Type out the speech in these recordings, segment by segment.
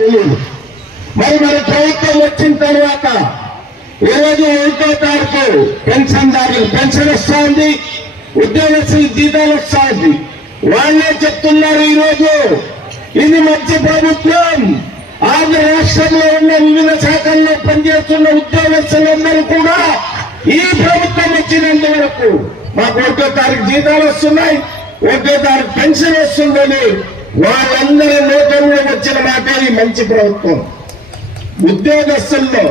తెలియదు మరి మన ప్రభుత్వం వచ్చిన తర్వాత ఈరోజు ఒకటో తారీఖు పెన్షన్దారులు పెన్షన్ వస్తా ఉంది ఉద్యోగస్తులు జీతాలు వస్తా ఉంది. వాళ్ళే చెప్తున్నారు ఈరోజు ఇది మధ్య ప్రభుత్వం ఆంధ్ర రాష్ట్రంలో ఉన్న వివిధ శాఖల్లో పనిచేస్తున్న ఉద్యోగస్తులందరూ కూడా ఈ ప్రభుత్వం వచ్చినంత వరకు మాకు ఒకటో తారీఖు జీతాలు వస్తున్నాయి ఒకటో తారీఖు పెన్షన్ వస్తుందని వాళ్ళందరి నోటంలో వచ్చిన మాట ఈ మంచి ప్రభుత్వం. ఉద్యోగస్తుల్లో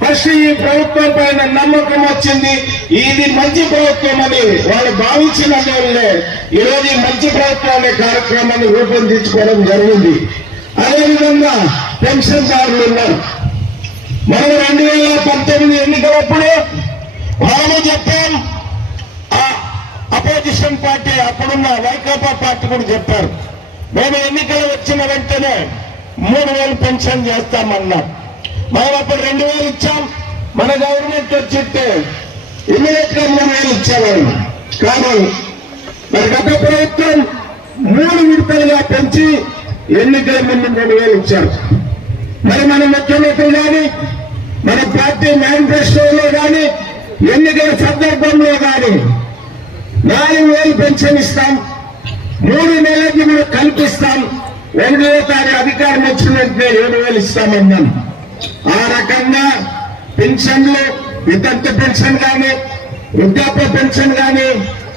ఫస్ట్ ఈ ప్రభుత్వం పైన నమ్మకం వచ్చింది ఇది మంచి ప్రభుత్వం అని వాళ్ళు భావించిన వాళ్ళే ఈరోజు ఈ మంచి ప్రభుత్వం అనే కార్యక్రమాన్ని రూపొందించుకోవడం జరిగింది. అదేవిధంగా పెన్షన్దారులు ఉన్నారు. మనం రెండు వేల పంతొమ్మిది ఎన్నికలప్పుడు మనము చెప్పాం. అపోజిషన్ పార్టీ అప్పుడున్న వైకాపా పార్టీ కూడా చెప్పారు. మేము ఎన్నికలు వచ్చిన వెంటనే మూడు వేలు పెన్షన్ చేస్తామన్నాం మనం అప్పుడు రెండు వేలు ఇచ్చాం. మన గవర్నమెంట్ వచ్చితే ఇమీడియట్గా మూడు వేలు ఇచ్చేవాళ్ళు. కానీ మరి గత ప్రభుత్వం మూడు విడతలుగా పెంచి ఎన్నికల ముందు మూడు వేలు ఇచ్చారు. మరి మన ముఖ్యమంత్రి గాని మన పార్టీ మేనిఫెస్టోలో కానీ ఎన్నికల సందర్భంలో కానీ నాలుగు వేలు పెన్షన్ ఇస్తాం. మూడు నెలలకి మనం కల్పిస్తాం. ఎనిమిదో తారీఖు అధికారం వచ్చినట్టే ఏడు వేలు ఇస్తామన్నాం. ఆ రకంగా పెన్షన్లు వితంతు పెన్షన్ కానీ వృద్ధాప్య పెన్షన్ కానీ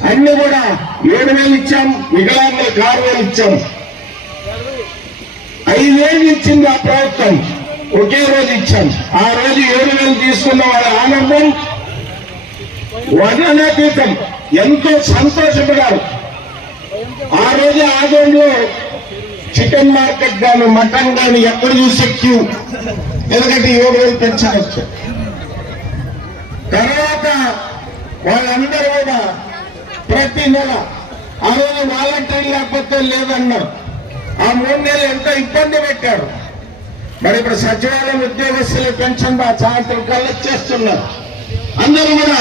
అన్ని కూడా ఏడు వేలు ఇచ్చాం. వికలాంగులకు ఆరు వేలు ఇచ్చాం. ఐదేళ్ళు ఇచ్చింది ఆ ప్రభుత్వం. ఒకే రోజు ఇచ్చాం. ఆ రోజు ఏడు వేలు తీసుకున్న వాళ్ళ ఆనందం వర్ణనాతీతం. ఎంతో సంతోషపడారు ఆ రోజు ఆదంలో చికెన్ మార్కెట్ గాను మటన్ గాని ఎక్కడ చూసే క్యూ ఎందుకంటే ఏడు వేలు పెంచవచ్చు తర్వాత వాళ్ళందరూ కూడా ప్రతి నెల ఆ రోజు వాలంటీర్ లేకపోతే లేదన్నారు. ఆ మూడు నెలలు ఎంతో ఇబ్బంది పెట్టారు. మరి ఇప్పుడు సచివాలయం ఉద్యోగస్తుల పెన్షన్ సాయంత్రం కల్లా చేస్తున్నారు. అందరూ కూడా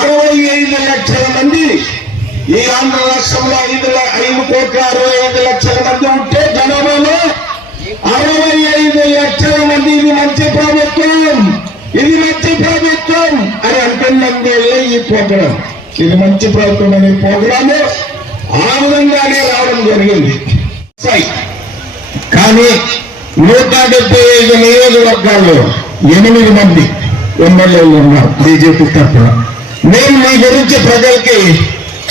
అరవై ఐదు లక్షల మంది ఈ ఆంధ్ర రాష్ట్రంలో ఐదు ఐదు కోట్ల అరవై ఐదు లక్షల మంది ఉంటే జనాభాలో అరవై ఐదు లక్షల మంది ఇది మంచి ప్రభుత్వం. ఇది మంచి ప్రభుత్వం. అని అంటున్నందువల్ల ఈ ప్రోగ్రాం ఇది మంచి ప్రభుత్వం అనే ప్రోగ్రాము ఆ విధంగానే రావడం జరిగింది. సై. కానీ నూట డెబ్బై ఐదు నియోజకవర్గాల్లో ఎనిమిది మంది ఎమ్మెల్యేలు ఉన్నారు బీజేపీ తరఫున. నేను మీ గురించి ప్రజలకి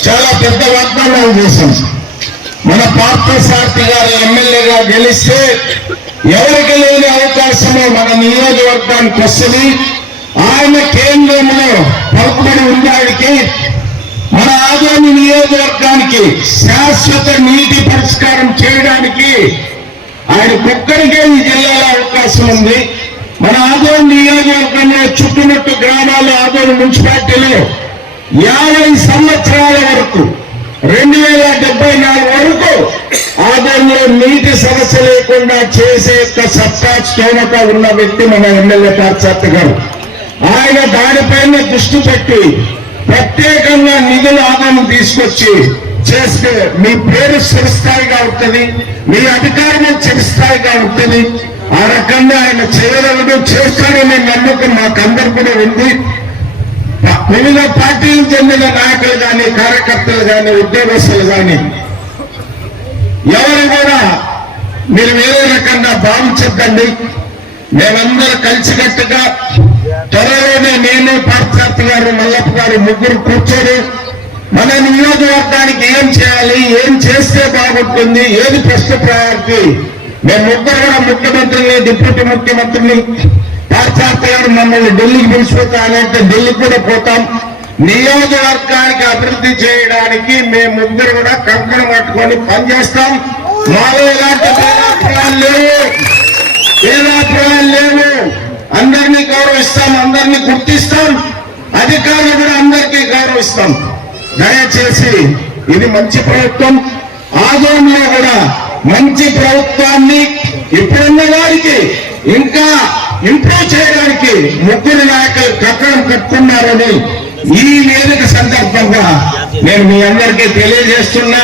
చాలా పెద్ద వాగ్దానాలు చేశాం మన పార్థసారథి గారు ఎమ్మెల్యేగా గెలిస్తే ఎవరికి లేని అవకాశము మన నియోజకవర్గానికి వస్తుంది. ఆయన కేంద్రంలో పలుకుబడి ఉండడానికి మన ఆదాని నియోజకవర్గానికి శాశ్వత నీటి పరిష్కారం చేయడానికి ఆయన ఒక్కరికే ఈ జిల్లాలో అవకాశం ఉంది. మన ఆదోని నియోజకవర్గంలో చుట్టుముట్టు గ్రామాలు ఆదోని మున్సిపాలిటీలో యాభై సంవత్సరాల వరకు రెండు వేల డెబ్బై నాలుగు వరకు ఆదాయంలో నీటి సమస్య లేకుండా చేసే యొక్క సత్తా స్తోమత ఉన్న వ్యక్తి మన ఎమ్మెల్యే పార్సాత్ గారు. ఆయన దానిపైన దృష్టి పెట్టి ప్రత్యేకంగా నిధుల ఆదాయం తీసుకొచ్చి చేస్తే మీ పేరు చిరస్థాయిగా ఉంటుంది మీ అధికారం చిరస్థాయిగా ఉంటుంది. ఆ రకంగా ఆయన చేయగలడు చేస్తాడనే నమ్మకం మాకందరు కూడా ఉంది. వివిధ పార్టీలకు చెందిన నాయకులు కానీ కార్యకర్తలు కానీ ఉద్యోగస్తులు కానీ ఎవరు కూడా మీరు వేరే రకంగా భావించద్దండి. మేమందరూ కలిసికట్టుగా త్వరలోనే నేను పార్థసారథి గారు మల్లప్ప గారు ముగ్గురు కూర్చొని మన నియోజకవర్గానికి ఏం చేయాలి ఏం చేస్తే బాగుంటుంది ఏది ఫస్ట్ ప్రయారిటీ? మేము ముగ్గురు కూడా ముఖ్యమంత్రిని డిప్యూటీ ముఖ్యమంత్రిని పార్థసారథి మమ్మల్ని ఢిల్లీకి పిలిచిపోతానంటే ఢిల్లీకి కూడా పోతాం. నియోజకవర్గానికి అభివృద్ధి చేయడానికి మేము ముగ్గురు కూడా కంకణం పట్టుకొని పనిచేస్తాం మాలో ఎలాంటి భేదాభిప్రాయాలు లేవు. భేదాభిప్రాయాలు లేవు. అందరినీ గౌరవిస్తాం అందరినీ గుర్తిస్తాం. అధికారులు కూడా అందరికీ గౌరవిస్తాం. దయచేసి ఇది మంచి ప్రభుత్వం. ఆదోన్లో కూడా మంచి ప్రభుత్వాన్ని ఇప్పుడున్న వారికి ఇంకా ఇంప్రూవ్ చేయడానికి ముగ్గురు నాయకులు కట్టడం కట్టుకున్నారని ఈ వేదిక సందర్భంగా నేను మీ అందరికీ తెలియజేస్తున్నా.